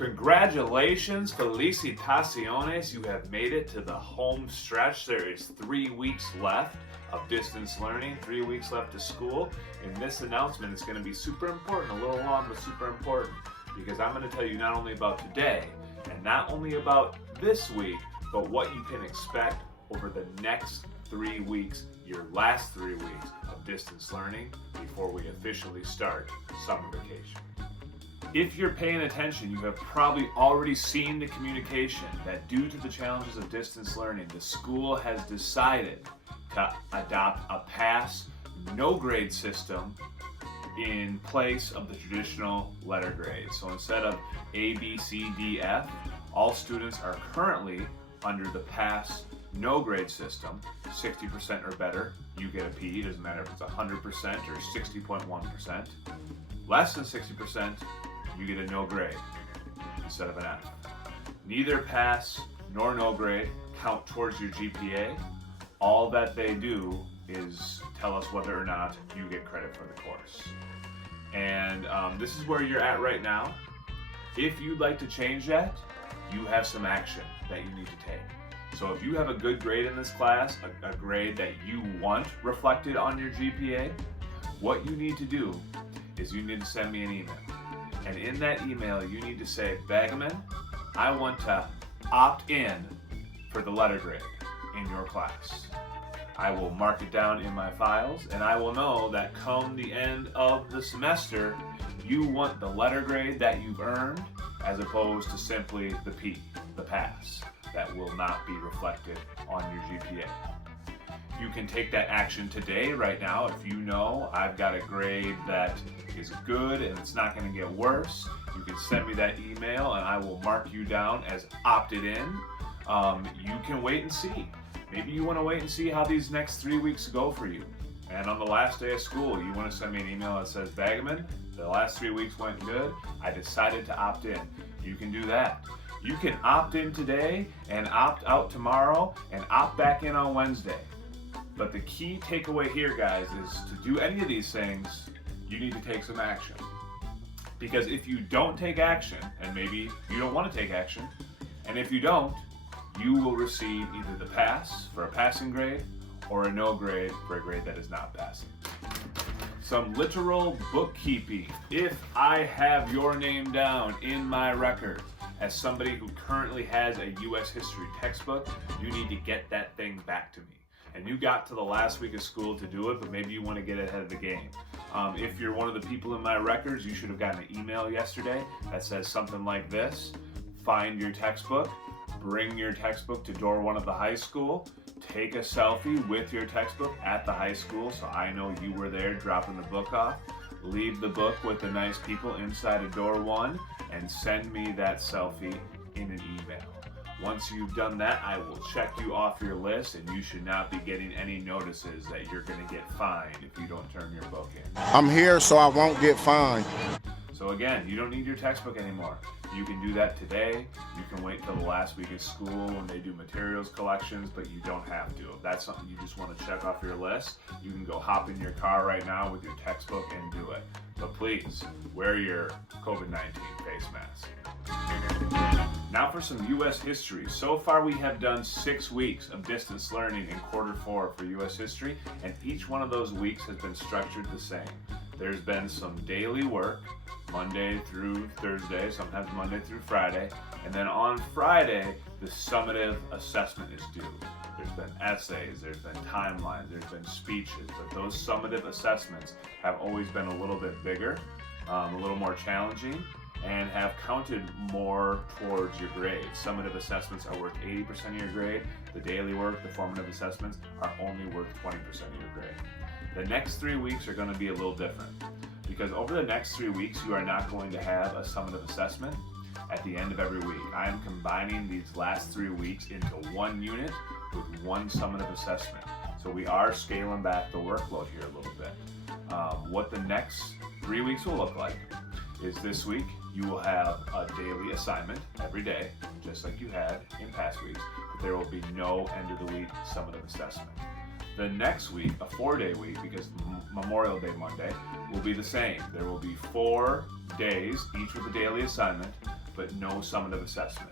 Congratulations, felicitaciones, you have made it to the home stretch. There is 3 weeks left of distance learning, 3 weeks left of school, and this announcement is going to be super important, a little long but super important, because I'm going to tell you not only about today, and not only about this week, but what you can expect over the next 3 weeks, your last 3 weeks of distance learning before we officially start summer vacation. If you're paying attention, you have probably already seen the communication that due to the challenges of distance learning, the school has decided to adopt a pass, no grade system in place of the traditional letter grade. So instead of A, B, C, D, F, all students are currently under the pass, no grade system. 60% or better, you get a P. It doesn't matter if it's 100% or 60.1%. Less than 60%, you get a no grade instead of an F. Neither pass nor no grade count towards your GPA. All that they do is tell us whether or not you get credit for the course. And this is where you're at right now. If you'd like to change that, you have some action that you need to take. So if you have a good grade in this class, a grade that you want reflected on your GPA, what you need to do is you need to send me an email. And in that email, you need to say, Bagaman, I want to opt in for the letter grade in your class. I will mark it down in my files, and I will know that come the end of the semester, you want the letter grade that you've earned as opposed to simply the P, the pass, that will not be reflected on your GPA. You can take that action today, right now. If you know I've got a grade that is good and it's not going to get worse, you can send me that email and I will mark you down as opted in. You can wait and see. Maybe you want to wait and see how these next 3 weeks go for you. And on the last day of school, you want to send me an email that says, Bagaman, the last 3 weeks went good. I decided to opt in. You can do that. You can opt in today and opt out tomorrow and opt back in on Wednesday. But the key takeaway here, guys, is to do any of these things, you need to take some action. Because if you don't take action, and maybe you don't want to take action, and if you don't, you will receive either the pass for a passing grade or a no grade for a grade that is not passing. Some literal bookkeeping. If I have your name down in my record as somebody who currently has a U.S. history textbook, you need to get that thing back to me. And you got to the last week of school to do it, but maybe you want to get ahead of the game. If you're one of the people in my records, you should have gotten an email yesterday that says something like this: find your textbook, bring your textbook to door 1 of the high school, take a selfie with your textbook at the high school so I know you were there dropping the book off, leave the book with the nice people inside of door 1, and send me that selfie in an email. Once you've done that, I will check you off your list, and you should not be getting any notices that you're going to get fined if you don't turn your book in. I'm here so I won't get fined. So again, you don't need your textbook anymore. You can do that today. You can wait till the last week of school when they do materials collections, but you don't have to. If that's something you just want to check off your list, you can go hop in your car right now with your textbook and do it. But please, wear your COVID-19 face mask. Now for some U.S. history. So far we have done 6 weeks of distance learning in quarter 4 for U.S. history, and each one of those weeks has been structured the same. There's been some daily work, Monday through Thursday, sometimes Monday through Friday, and then on Friday, the summative assessment is due. There's been essays, there's been timelines, there's been speeches, but those summative assessments have always been a little bit bigger, a little more challenging, and have counted more towards your grade. Summative assessments are worth 80% of your grade. The daily work, the formative assessments, are only worth 20% of your grade. The next 3 weeks are going to be a little different, because over the next 3 weeks, you are not going to have a summative assessment at the end of every week. I am combining these last 3 weeks into one unit with one summative assessment. So we are scaling back the workload here a little bit. What the next 3 weeks will look like is this week, you will have a daily assignment every day, just like you had in past weeks, but there will be no end of the week summative assessment. The next week, a 4-day week, because Memorial Day Monday, will be the same. There will be 4 days, each with a daily assignment, but no summative assessment.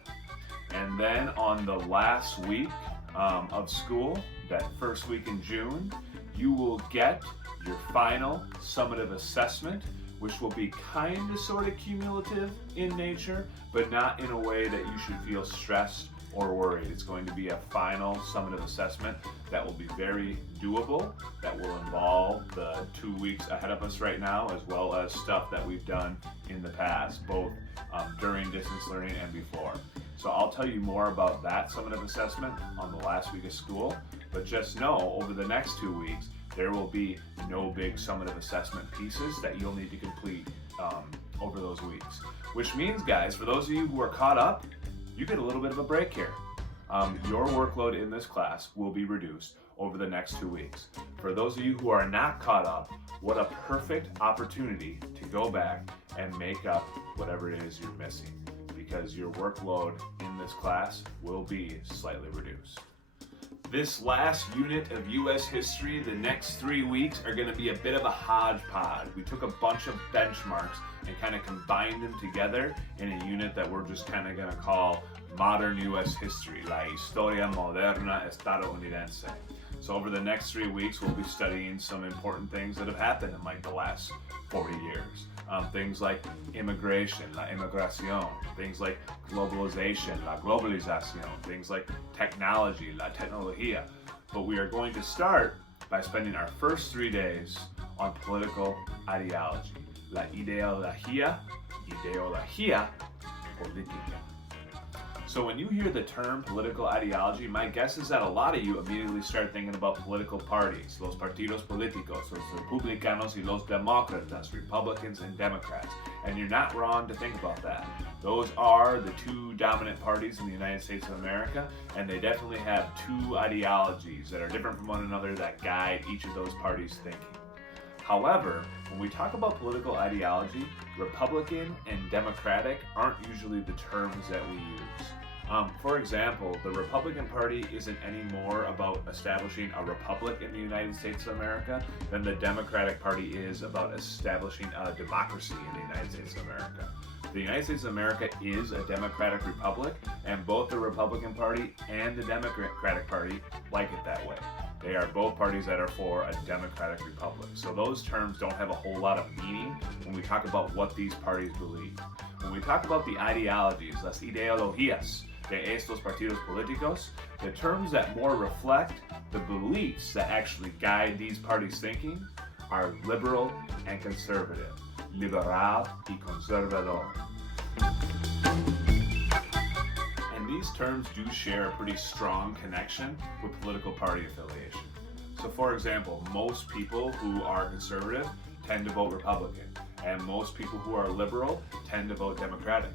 And then on the last week of school, that first week in June, you will get your final summative assessment, which will be kind of sort of cumulative in nature, but not in a way that you should feel stressed or worried. It's going to be a final summative assessment that will be very doable, that will involve the 2 weeks ahead of us right now, as well as stuff that we've done in the past, both during distance learning and before. So I'll tell you more about that summative assessment on the last week of school, but just know over the next 2 weeks, there will be no big summative assessment pieces that you'll need to complete over those weeks. Which means, guys, for those of you who are caught up, you get a little bit of a break here. Your workload in this class will be reduced over the next 2 weeks. For those of you who are not caught up, what a perfect opportunity to go back and make up whatever it is you're missing, because your workload in this class will be slightly reduced. This last unit of U.S. history, the next 3 weeks, are going to be a bit of a hodgepodge. We took a bunch of benchmarks and kind of combined them together in a unit that we're just kind of going to call Modern U.S. History, La Historia Moderna Estadounidense. So over the next 3 weeks, we'll be studying some important things that have happened in like the last 40 years. Things like immigration, la inmigración, things like globalization, la globalización, things like technology, la tecnología. But we are going to start by spending our first 3 days on political ideology, la ideología política. So when you hear the term political ideology, my guess is that a lot of you immediately start thinking about political parties, los partidos políticos, los republicanos y los demócratas, Republicans and Democrats. And you're not wrong to think about that. Those are the two dominant parties in the United States of America, and they definitely have two ideologies that are different from one another that guide each of those parties' thinking. However, when we talk about political ideology, Republican and Democratic aren't usually the terms that we use. For example, the Republican Party isn't any more about establishing a republic in the United States of America than the Democratic Party is about establishing a democracy in the United States of America. The United States of America is a democratic republic, and both the Republican Party and the Democratic Party like it that way. They are both parties that are for a democratic republic. So those terms don't have a whole lot of meaning when we talk about what these parties believe. When we talk about the ideologies, las ideologías de estos partidos políticos, the terms that more reflect the beliefs that actually guide these parties' thinking are liberal and conservative, liberal y conservador. These terms do share a pretty strong connection with political party affiliation. So for example, most people who are conservative tend to vote Republican, and most people who are liberal tend to vote Democratic.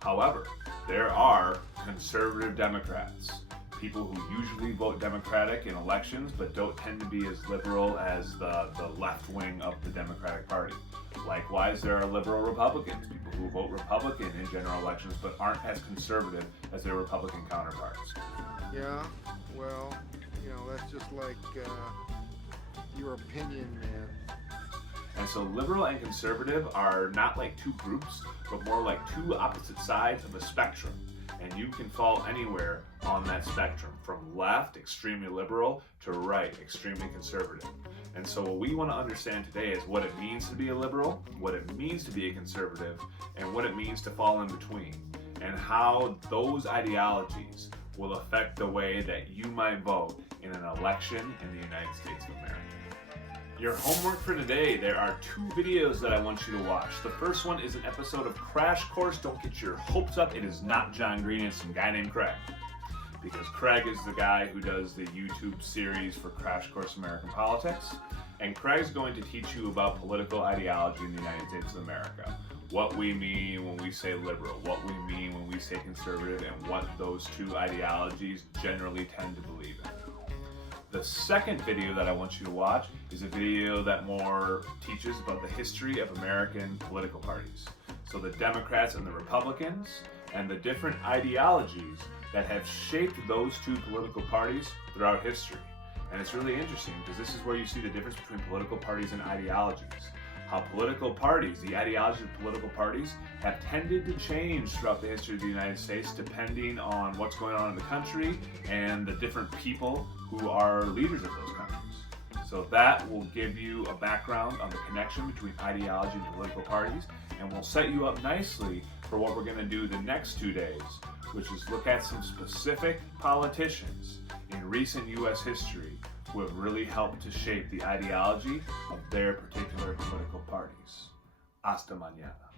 However, there are conservative Democrats, people who usually vote Democratic in elections but don't tend to be as liberal as the left wing of the Democratic Party. Likewise, there are liberal Republicans, people who vote Republican in general elections but aren't as conservative as their Republican counterparts. Yeah, well, that's just like your opinion, man. And so liberal and conservative are not like two groups, but more like two opposite sides of a spectrum. And you can fall anywhere on that spectrum, from left, extremely liberal, to right, extremely conservative. And so what we want to understand today is what it means to be a liberal, what it means to be a conservative, and what it means to fall in between, and how those ideologies will affect the way that you might vote in an election in the United States of America. Your homework for today, there are 2 videos that I want you to watch. The first one is an episode of Crash Course. Don't get your hopes up. It is not John Green, it's some guy named Craig. Because Craig is the guy who does the YouTube series for Crash Course American Politics. And Craig's going to teach you about political ideology in the United States of America. What we mean when we say liberal, what we mean when we say conservative, and what those two ideologies generally tend to believe in. The second video that I want you to watch is a video that more teaches about the history of American political parties. So the Democrats and the Republicans, and the different ideologies that have shaped those two political parties throughout history. And it's really interesting because this is where you see the difference between political parties and ideologies. how political parties, the ideology of political parties, have tended to change throughout the history of the United States depending on what's going on in the country and the different people who are leaders of those countries. So that will give you a background on the connection between ideology and political parties, and will set you up nicely for what we're going to do the next 2 days, which is look at some specific politicians in recent U.S. history who have really helped to shape the ideology of their particular political parties. Hasta mañana.